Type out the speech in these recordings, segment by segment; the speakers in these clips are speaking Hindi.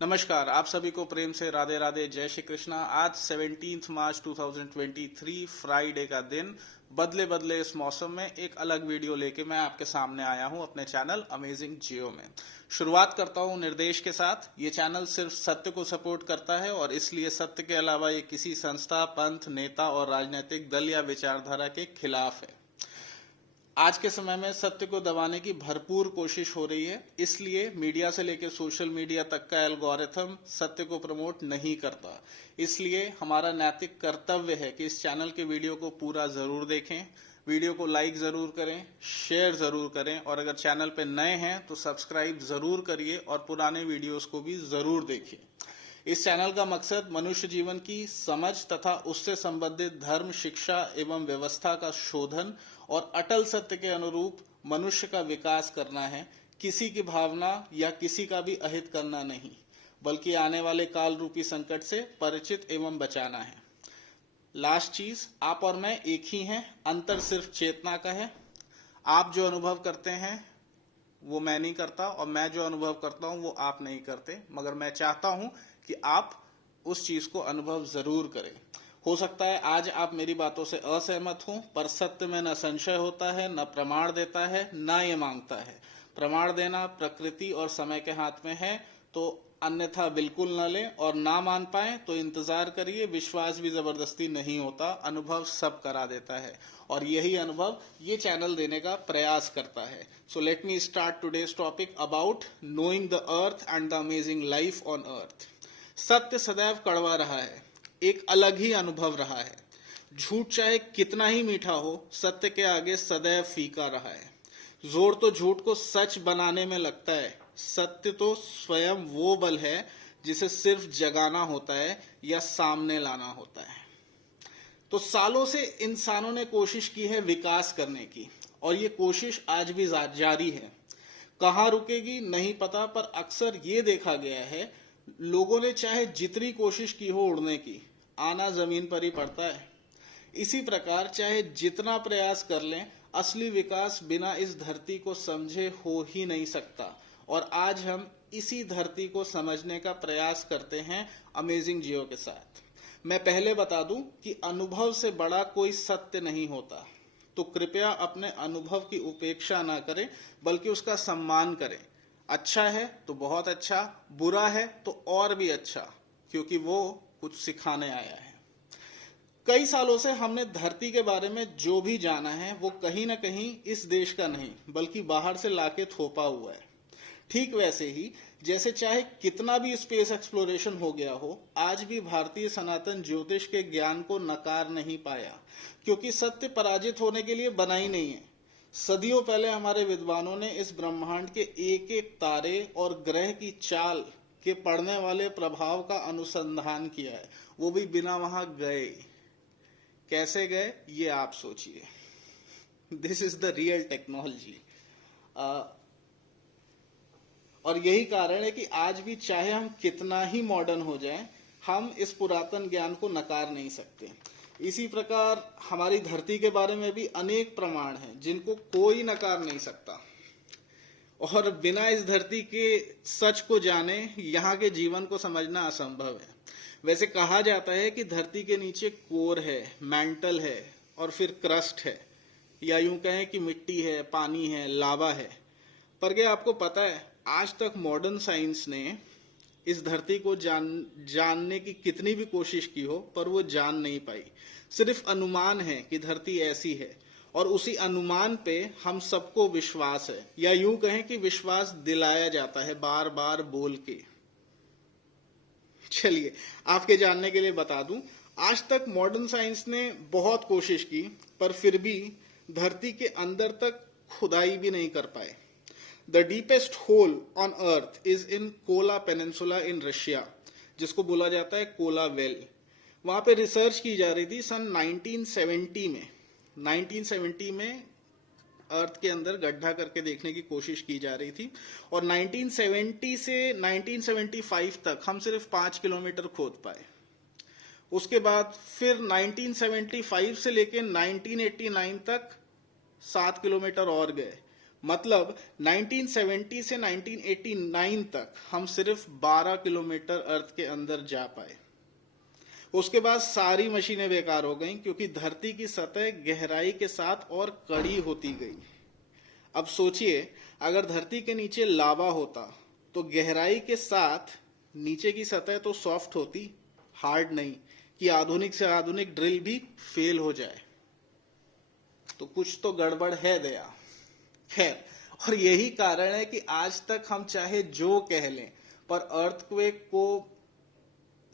नमस्कार, आप सभी को प्रेम से राधे राधे, जय श्री कृष्णा। आज 17 मार्च 2023 फ्राइडे का दिन, बदले बदले इस मौसम में एक अलग वीडियो लेके मैं आपके सामने आया हूं अपने चैनल अमेजिंग जियो में। शुरुआत करता हूं निर्देश के साथ। ये चैनल सिर्फ सत्य को सपोर्ट करता है और इसलिए सत्य के अलावा ये किसी संस्था, पंथ, नेता और राजनीतिक दल या विचारधारा के खिलाफ है। आज के समय में सत्य को दबाने की भरपूर कोशिश हो रही है, इसलिए मीडिया से लेकर सोशल मीडिया तक का एल्गोरिथम सत्य को प्रमोट नहीं करता। इसलिए हमारा नैतिक कर्तव्य है कि इस चैनल के वीडियो को पूरा जरूर देखें, वीडियो को लाइक जरूर करें, शेयर जरूर करें और अगर चैनल पे नए हैं तो सब्सक्राइब जरूर करिए और पुराने वीडियोस को भी जरूर देखिए। इस चैनल का मकसद मनुष्य जीवन की समझ तथा उससे संबंधित धर्म, शिक्षा एवं व्यवस्था का शोधन और अटल सत्य के अनुरूप मनुष्य का विकास करना है। किसी की भावना या किसी का भी अहित करना नहीं, बल्कि आने वाले काल रूपी संकट से परिचित एवं बचाना है। लास्ट चीज, आप और मैं एक ही हैं, अंतर सिर्फ चेतना का है। आप जो अनुभव करते हैं वो मैं नहीं करता और मैं जो अनुभव करता हूं वो आप नहीं करते, मगर मैं चाहता हूं कि आप उस चीज को अनुभव जरूर करें। हो सकता है आज आप मेरी बातों से असहमत हों, पर सत्य में न संशय होता है, न प्रमाण देता है, न ये मांगता है। प्रमाण देना प्रकृति और समय के हाथ में है, तो अन्यथा बिल्कुल न लें और ना मान पाए तो इंतजार करिए। विश्वास भी जबरदस्ती नहीं होता, अनुभव सब करा देता है और यही अनुभव ये चैनल देने का प्रयास करता है। So let me start today's topic about knowing the earth and the amazing life on earth. सत्य सदैव कड़वा रहा है, एक अलग ही अनुभव रहा है। झूठ चाहे कितना ही मीठा हो, सत्य के आगे सदैव फीका रहा है। जोर तो झूठ को सच बनाने में लगता है, सत्य तो स्वयं वो बल है जिसे सिर्फ जगाना होता है या सामने लाना होता है। तो सालों से इंसानों ने कोशिश की है विकास करने की और ये कोशिश आज भी जारी है। कहाँ रुकेगी नहीं पता, पर अक्सर ये देखा गया है लोगों ने चाहे जितनी कोशिश की हो उड़ने की, आना जमीन पर ही पड़ता है। इसी प्रकार चाहे जितना प्रयास कर लें, असली विकास बिना इस धरती को समझे हो ही नहीं सकता। और आज हम इसी धरती को समझने का प्रयास करते हैं अमेजिंग जियो के साथ। मैं पहले बता दूं कि अनुभव से बड़ा कोई सत्य नहीं होता, तो कृपया अपने अनुभव की उपेक्षा ना करें, बल्कि उसका सम्मान करें। अच्छा है तो बहुत अच्छा, बुरा है तो और भी अच्छा, क्योंकि वो कुछ सिखाने आया है। कई सालों से हमने धरती के बारे में जो भी जाना है वो कहीं ना कहीं इस देश का नहीं बल्कि बाहर से लाके थोपा हुआ है। ठीक वैसे ही जैसे चाहे कितना भी स्पेस एक्सप्लोरेशन हो गया हो, आज भी भारतीय सनातन ज्योतिष के ज्ञान को नकार नहीं पाया, क्योंकि सत्य पराजित होने के लिए बना ही नहीं है। सदियों पहले हमारे विद्वानों ने इस ब्रह्मांड के एक एक तारे और ग्रह की चाल के पड़ने वाले प्रभाव का अनुसंधान किया है, वो भी बिना वहां गए। कैसे गए ये आप सोचिए। This is the real technology. और यही कारण है कि आज भी चाहे हम कितना ही मॉडर्न हो जाएं, हम इस पुरातन ज्ञान को नकार नहीं सकते। इसी प्रकार हमारी धरती के बारे में भी अनेक प्रमाण हैं जिनको कोई नकार नहीं सकता, और बिना इस धरती के सच को जाने यहाँ के जीवन को समझना असंभव है। वैसे कहा जाता है कि धरती के नीचे कोर है, मैंटल है और फिर क्रस्ट है, या यूं कहें कि मिट्टी है, पानी है, लावा है। पर क्या आपको पता है आज तक मॉडर्न साइंस ने इस धरती को जानने की कितनी भी कोशिश की हो, पर वो जान नहीं पाई। सिर्फ अनुमान है कि धरती ऐसी है और उसी अनुमान पे हम सबको विश्वास है, या यूं कहें कि विश्वास दिलाया जाता है बार बार बोल के। चलिए आपके जानने के लिए बता दूं, आज तक मॉडर्न साइंस ने बहुत कोशिश की, पर फिर भी धरती के अंदर तक खुदाई भी नहीं कर पाए। The deepest hole on earth is in Kola peninsula in Russia, जिसको बोला जाता है कोला वेल। वहां पे रिसर्च की जा रही थी सन 1970 में। 1970 में अर्थ के अंदर गड्ढा करके देखने की कोशिश की जा रही थी, और 1970 से 1975 तक हम सिर्फ 5 किलोमीटर खोद पाए। उसके बाद फिर 1975 से लेकर 1989 तक 7 किलोमीटर और गए। मतलब 1970 से 1989 तक हम सिर्फ 12 किलोमीटर अर्थ के अंदर जा पाए। उसके बाद सारी मशीनें बेकार हो गईं क्योंकि धरती की सतह गहराई के साथ और कड़ी होती गई। अब सोचिए, अगर धरती के नीचे लावा होता तो गहराई के साथ नीचे की सतह तो सॉफ्ट होती, हार्ड नहीं कि आधुनिक से आधुनिक ड्रिल भी फेल हो जाए। तो कुछ तो गड़बड़ है दया। खैर, और यही कारण है कि आज तक हम चाहे जो कह लें, पर अर्थक्वेक को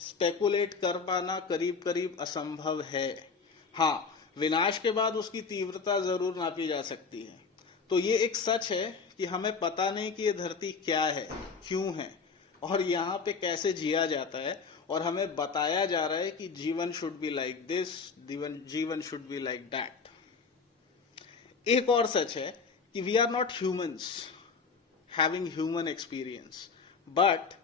स्पेकुलेट कर पाना करीब करीब असंभव है। हाँ, विनाश के बाद उसकी तीव्रता जरूर नापी जा सकती है। तो ये एक सच है कि हमें पता नहीं कि ये धरती क्या है, क्यों है और यहाँ पे कैसे जिया जाता है, और हमें बताया जा रहा है कि जीवन शुड बी लाइक दिस, जीवन शुड बी लाइक दैट। एक और सच है कि we are not humans having human experience, but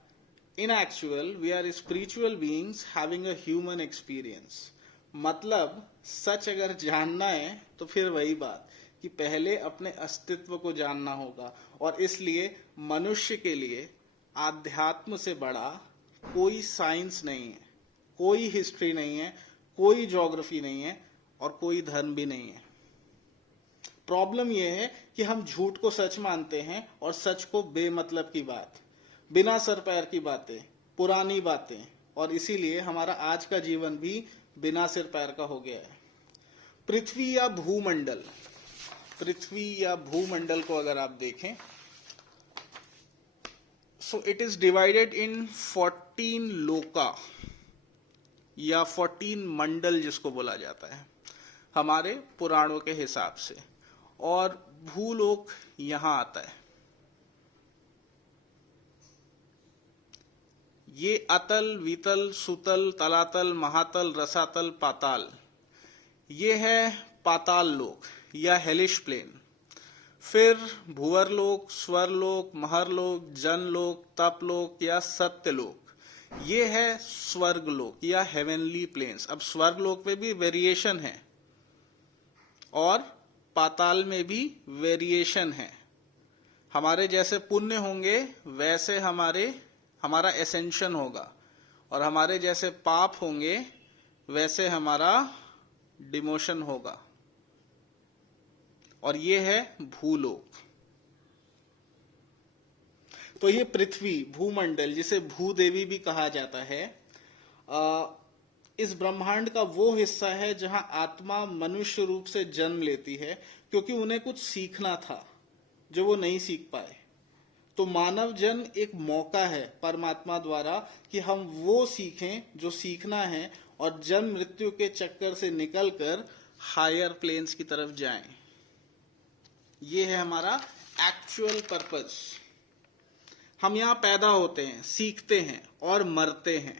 in actual we are spiritual beings having a human experience. मतलब सच अगर जानना है तो फिर वही बात कि पहले अपने अस्तित्व को जानना होगा, और इसलिए मनुष्य के लिए आध्यात्म से बड़ा कोई साइंस नहीं है, कोई हिस्ट्री नहीं है, कोई ज्योग्राफी नहीं है और कोई धर्म भी नहीं है। प्रॉब्लम यह है कि हम झूठ को सच मानते हैं और सच को बेमतलब की बात, बिना सर पैर की बातें, पुरानी बातें, और इसीलिए हमारा आज का जीवन भी बिना सिर पैर का हो गया है। पृथ्वी या भूमंडल, पृथ्वी या भूमंडल को अगर आप देखें, so it is divided in 14 लोका या 14 मंडल जिसको बोला जाता है हमारे पुराणों के हिसाब से, और भूलोक यहां आता है। ये अतल, वितल, सुतल, तलातल, महातल, रसातल, पाताल, ये है पाताल लोक या हेलिश प्लेन। फिर भूवरलोक, स्वरलोक, महरलोक, जनलोक, तपलोक या सत्यलोक, ये है स्वर्गलोक या हेवनली प्लेन्स। अब स्वर्गलोक में भी वेरिएशन है और पाताल में भी वेरिएशन है। हमारे जैसे पुण्य होंगे वैसे हमारा एसेंशन होगा, और हमारे जैसे पाप होंगे वैसे हमारा डिमोशन होगा, और ये है भूलोक। तो ये पृथ्वी, भूमंडल, जिसे भूदेवी भी कहा जाता है, इस ब्रह्मांड का वो हिस्सा है जहां आत्मा मनुष्य रूप से जन्म लेती है, क्योंकि उन्हें कुछ सीखना था जो वो नहीं सीख पाए। तो मानव जन्म एक मौका है परमात्मा द्वारा कि हम वो सीखें जो सीखना है, और जन्म मृत्यु के चक्कर से निकलकर हायर प्लेन्स की तरफ जाएं। ये है हमारा एक्चुअल पर्पस। हम यहाँ पैदा होते हैं, सीखते हैं और मरते हैं।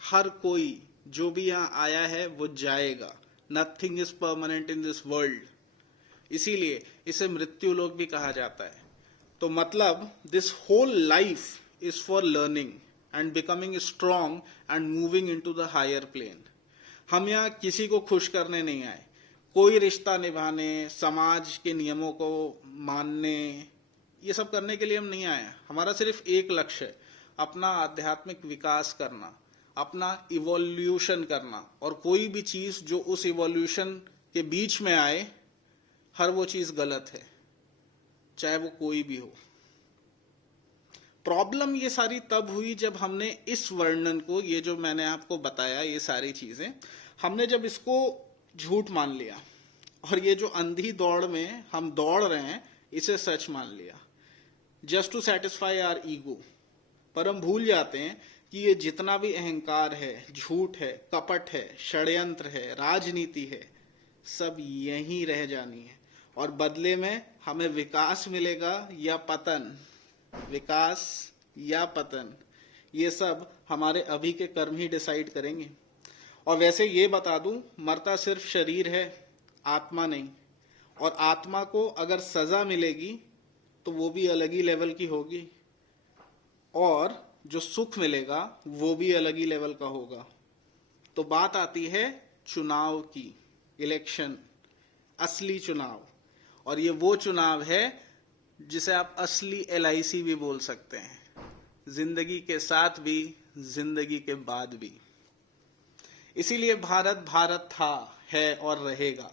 हर कोई जो भी यहाँ आया है वो जाएगा। Nothing is permanent in this world, इसीलिए इसे मृत्यु लोक भी कहा जाता है। तो मतलब this whole life is for learning and becoming strong and moving into the higher plane. हम यहाँ किसी को खुश करने नहीं आए, कोई रिश्ता निभाने, समाज के नियमों को मानने, ये सब करने के लिए हम नहीं आए। हमारा सिर्फ एक लक्ष्य है, अपना आध्यात्मिक विकास करना, अपना इवोल्यूशन करना, और कोई भी चीज जो उस इवोल्यूशन के बीच में आए, हर वो चीज गलत है, चाहे वो कोई भी हो। प्रॉब्लम ये सारी तब हुई जब हमने इस वर्णन को, ये जो मैंने आपको बताया, ये सारी चीजें हमने जब इसको झूठ मान लिया, और ये जो अंधी दौड़ में हम दौड़ रहे हैं इसे सच मान लिया, just to satisfy our ego. पर हम भूल जाते हैं कि ये जितना भी अहंकार है, झूठ है, कपट है, षड्यंत्र है, राजनीति है, सब यहीं रह जानी है, और बदले में हमें विकास मिलेगा या पतन। विकास या पतन, ये सब हमारे अभी के कर्म ही डिसाइड करेंगे। और वैसे ये बता दूं, मरता सिर्फ शरीर है, आत्मा नहीं। और आत्मा को अगर सजा मिलेगी तो वो भी अलग ही लेवल की होगी, और जो सुख मिलेगा वो भी अलग ही लेवल का होगा। तो बात आती है चुनाव की, इलेक्शन, असली चुनाव। और ये वो चुनाव है जिसे आप असली LIC भी बोल सकते हैं, जिंदगी के साथ भी, जिंदगी के बाद भी। इसीलिए भारत भारत था, है और रहेगा,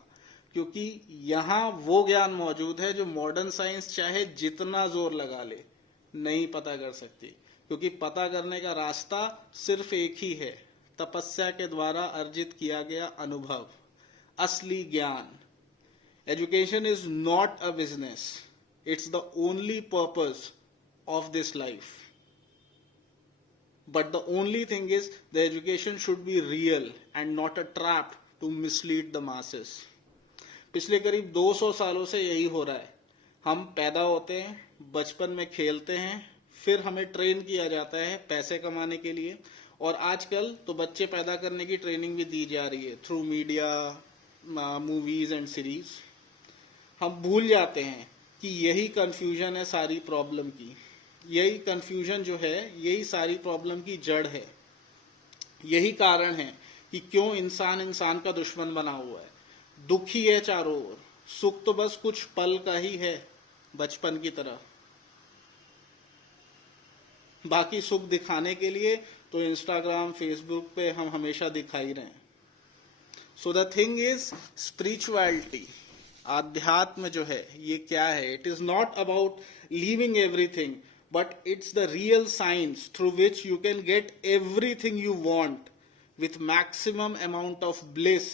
क्योंकि यहाँ वो ज्ञान मौजूद है जो मॉडर्न साइंस चाहे जितना जोर लगा ले नहीं पता कर सकती, क्योंकि पता करने का रास्ता सिर्फ एक ही है, तपस्या के द्वारा अर्जित किया गया अनुभव, असली ज्ञान। Education is not a business, it's the only purpose of this life. But the only thing is the education should be real and not a trap to mislead the masses. पिछले करीब 200 सालों से यही हो रहा है। हम पैदा होते हैं, बचपन में खेलते हैं, फिर हमें ट्रेन किया जाता है पैसे कमाने के लिए, और आजकल तो बच्चे पैदा करने की ट्रेनिंग भी दी जा रही है through media, movies and series. हम भूल जाते हैं कि यही कंफ्यूजन है सारी प्रॉब्लम की, यही कंफ्यूजन जो है यही सारी प्रॉब्लम की जड़ है। यही कारण है कि क्यों इंसान इंसान का दुश्मन बना हुआ है। दुख ही है चारों ओर, सुख तो बस कुछ पल का ही है, बचपन की तरह। बाकी सुख दिखाने के लिए तो इंस्टाग्राम, फेसबुक पे हम हमेशा दिखाई रहे हैं। So the thing is spirituality, आध्यात्म जो है ये क्या है? It is not about leaving everything, but it's the real science through which you can get everything you want with maximum amount of bliss,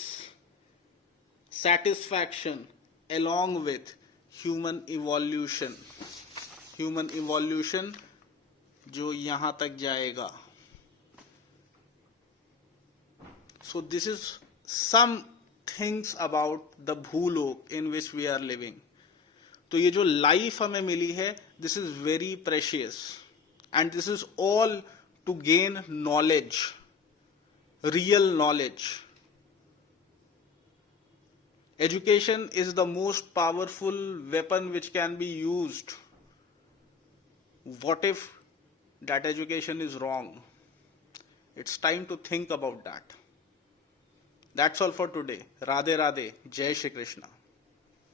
satisfaction, along with human evolution जो यहां तक जाएगा। So this is some things about the भूलोक in which we are living. तो ये जो लाइफ हमें मिली है, this is very precious and this is all to gain knowledge, real knowledge. Education is the most powerful weapon which can be used. What if that education is wrong? It's time to think about that. That's all for today. Radhe Radhe, जय श्री कृष्णा।